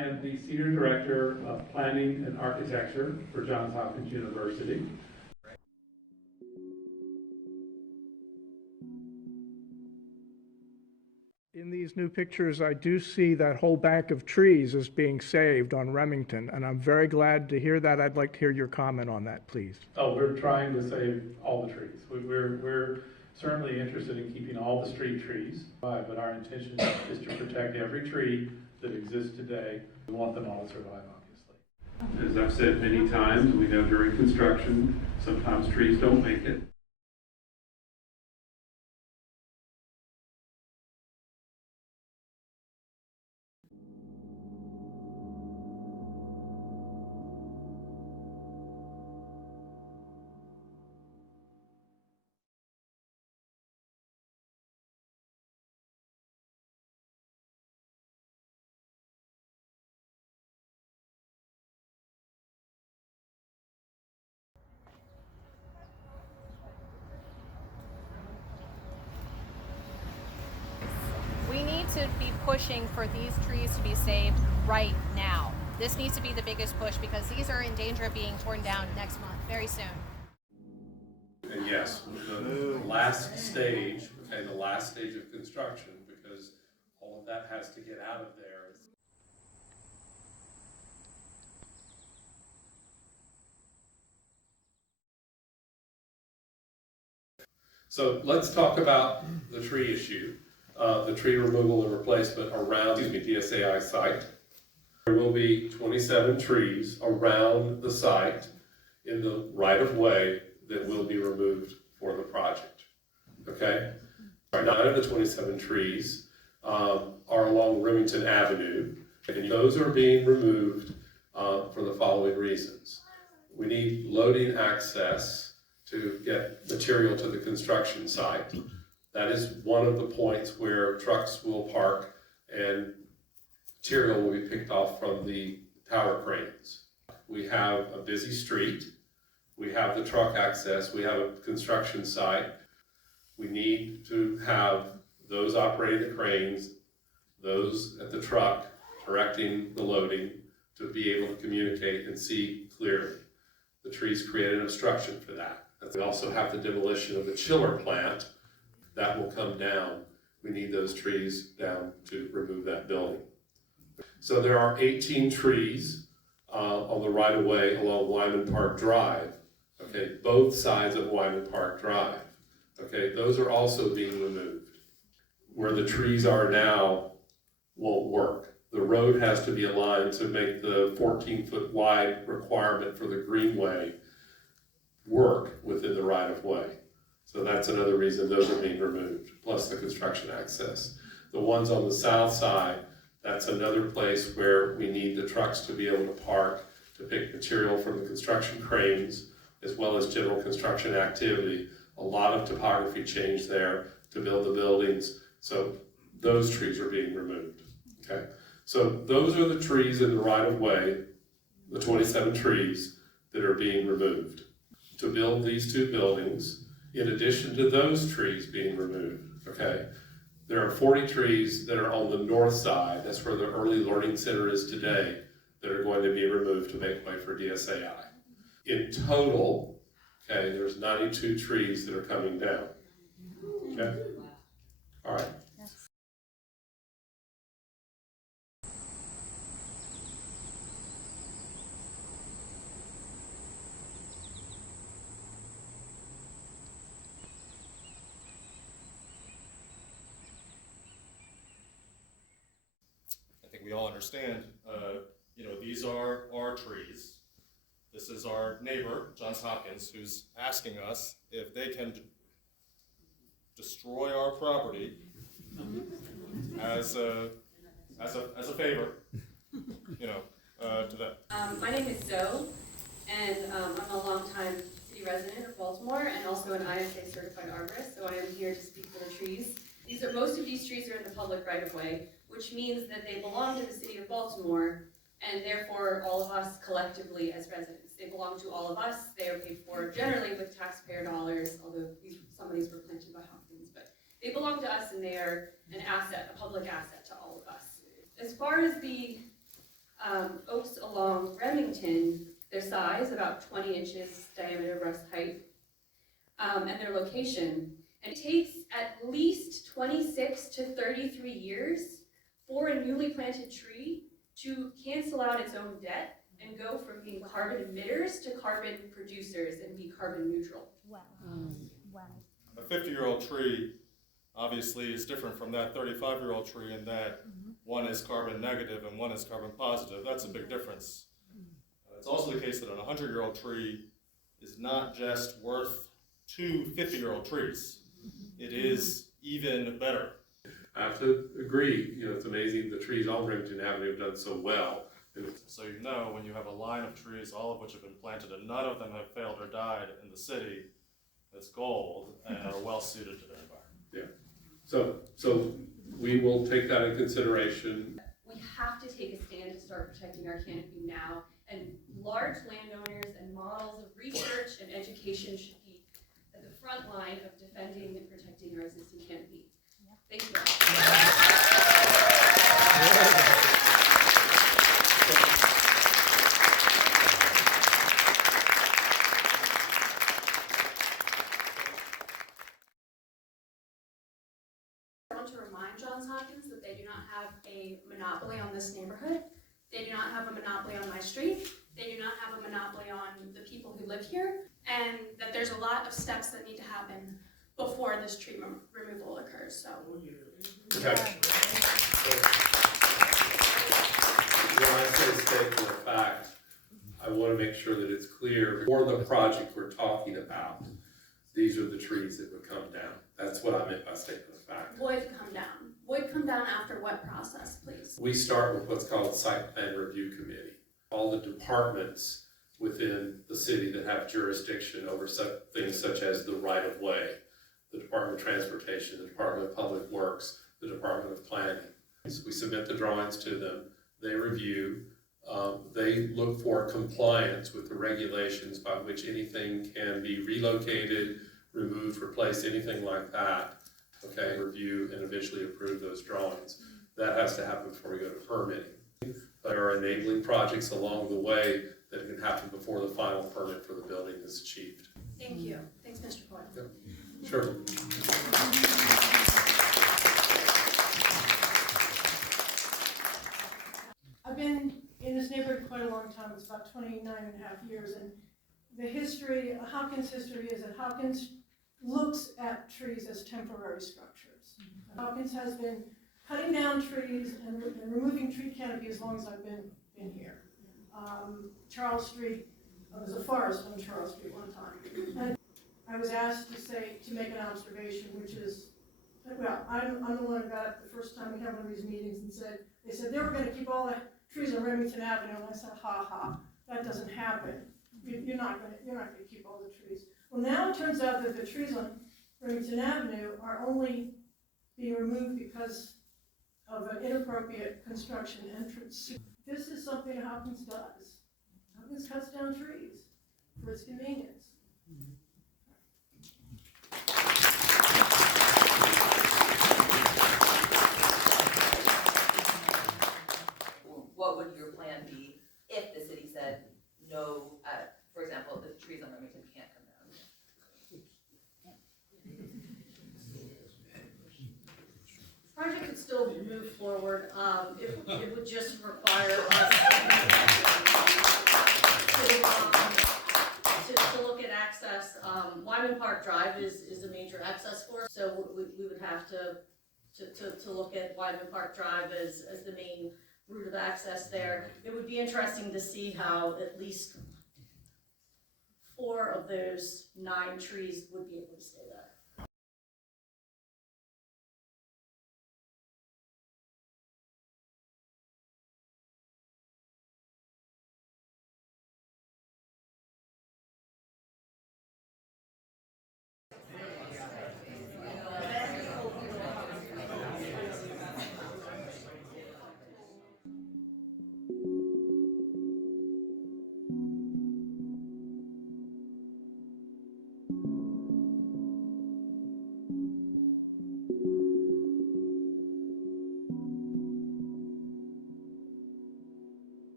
am the Senior Director of Planning and Architecture for Johns Hopkins University. In these new pictures, I do see that whole bank of trees is being saved on Remington, and I'm very glad to hear that. I'd like to hear your comment on that, please. Oh, we're trying to save all the trees. We're certainly interested in keeping all the street trees, but our intention is to protect every tree that exists today. We want them all to survive, obviously. As I've said many times, we know during construction, sometimes trees don't make it. We need to be pushing for these trees to be saved right now. This needs to be the biggest push because these are in danger of being torn down next month, very soon. And yes, the last stage, the last stage of construction, because all of that has to get out of there. So let's talk about the tree issue. The tree removal and replacement around, DSAI site. There will be 27 trees around the site in the right-of-way that will be removed for the project, okay? 9 of the 27 trees are along Remington Avenue, and those are being removed for the following reasons. We need loading access to get material to the construction site. That is one of the points where trucks will park and material will be picked off from the tower cranes. We have a busy street. We have the truck access. We have a construction site. We need to have those operating the cranes, those at the truck directing the loading to be able to communicate and see clearly. The trees create an obstruction for that. We also have the demolition of the chiller plant. That will come down. We need those trees down to remove that building. So there are 18 trees on the right-of-way along Wyman Park Drive, okay, both sides of Wyman Park Drive, okay, those are also being removed. Where the trees are now won't work. The road has to be aligned to make the 14-foot wide requirement for the greenway work within the right-of-way. So that's another reason those are being removed, plus the construction access. The ones on the south side, that's another place where we need the trucks to be able to park to pick material from the construction cranes, as well as general construction activity. A lot of topography change there to build the buildings, so those trees are being removed, okay? So those are the trees in the right-of-way, the 27 trees that are being removed. To build these two buildings, in addition to those trees being removed, okay, there are 40 trees that are on the north side, that's where the early learning center is today, that are going to be removed to make way for DSAI. In total, okay, there's 92 trees that are coming down, okay? All right. We all understand, these are our trees. This is our neighbor, Johns Hopkins, who's asking us if they can destroy our property as a favor, to them. My name is Zoe, and I'm a longtime city resident of Baltimore and also an ISA certified arborist, so I am here to speak for the trees. Most of these trees are in the public right-of-way, which means that they belong to the city of Baltimore, and therefore all of us collectively as residents. They belong to all of us. They are paid for generally with taxpayer dollars, although some of these were planted by Hopkins, but they belong to us and they are an asset, a public asset to all of us. As far as the Oaks along Remington, their size, about 20 inches diameter rest height, and their location. And it takes at least 26 to 33 years for a newly planted tree to cancel out its own debt and go from being carbon emitters to carbon producers and be carbon neutral. Wow. Wow. A 50-year-old tree obviously is different from that 35-year-old tree in that one is carbon negative and one is carbon positive. That's a big difference. It's also the case that an 100-year-old tree is not just worth two 50-year-old trees. It is even better. I have to agree, you know, it's amazing the trees on Remington Avenue have done so well. So you know when you have a line of trees, all of which have been planted and none of them have failed or died in the city, it's gold and are well suited to their environment. Yeah. So we will take that in consideration. We have to take a stand to start protecting our canopy now, and large landowners and models of research and education should be at the front line of defending and protecting our existing canopy. Thank you. I want to remind Johns Hopkins that they do not have a monopoly on this neighborhood. They do not have a monopoly on my street. They do not have a monopoly on the people who live here, and that there's a lot of steps that need to happen before this tree removal occurs. So. Okay. When I say statement of fact, I want to make sure that it's clear for the project we're talking about, these are the trees that would come down. That's what I meant by statement of fact. Would come down. Would come down after what process, please? We start with what's called Site Plan Review Committee. All the departments within the city that have jurisdiction over things such as the right-of-way, the Department of Transportation, the Department of Public Works, the Department of Planning. So we submit the drawings to them, they review, they look for compliance with the regulations by which anything can be relocated, removed, replaced, anything like that. Okay, review and eventually approve those drawings. That has to happen before we go to permitting. There are enabling projects along the way that can happen before the final permit for the building is achieved. Thank you. Thanks, Mr. Boyle. Yep. Sure. I've been in this neighborhood quite a long time. It's about 29.5 years, and the history, Hopkins history is that Hopkins looks at trees as temporary structures. Hopkins has been cutting down trees and removing tree canopy as long as I've been here. Charles Street, there was a forest on Charles Street one time. And I was asked to make an observation, which is, well, I'm the one who got up the first time we had one of these meetings and they said they were going to keep all the trees on Remington Avenue, and I said, ha ha, that doesn't happen. You're not going to keep all the trees. Well, now it turns out that the trees on Remington Avenue are only being removed because of an inappropriate construction entrance. This is something Hopkins does. Hopkins cuts down trees for its convenience. What would your plan be if the city said no, for example, the trees on Remington can't come down? Project could still move forward. It would just require us to look at access. Wyman Park Drive is a major access for us, so we would have to look at Wyman Park Drive as the main route of access there. It would be interesting to see how at least 4 of those 9 trees would be able to stay there.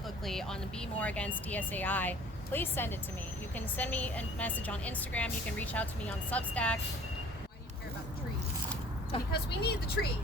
publicly on the Be More Against DSAI, please send it to me. You can send me a message on Instagram. You can reach out to me on Substack. Why do you care about the trees? Because we need the trees.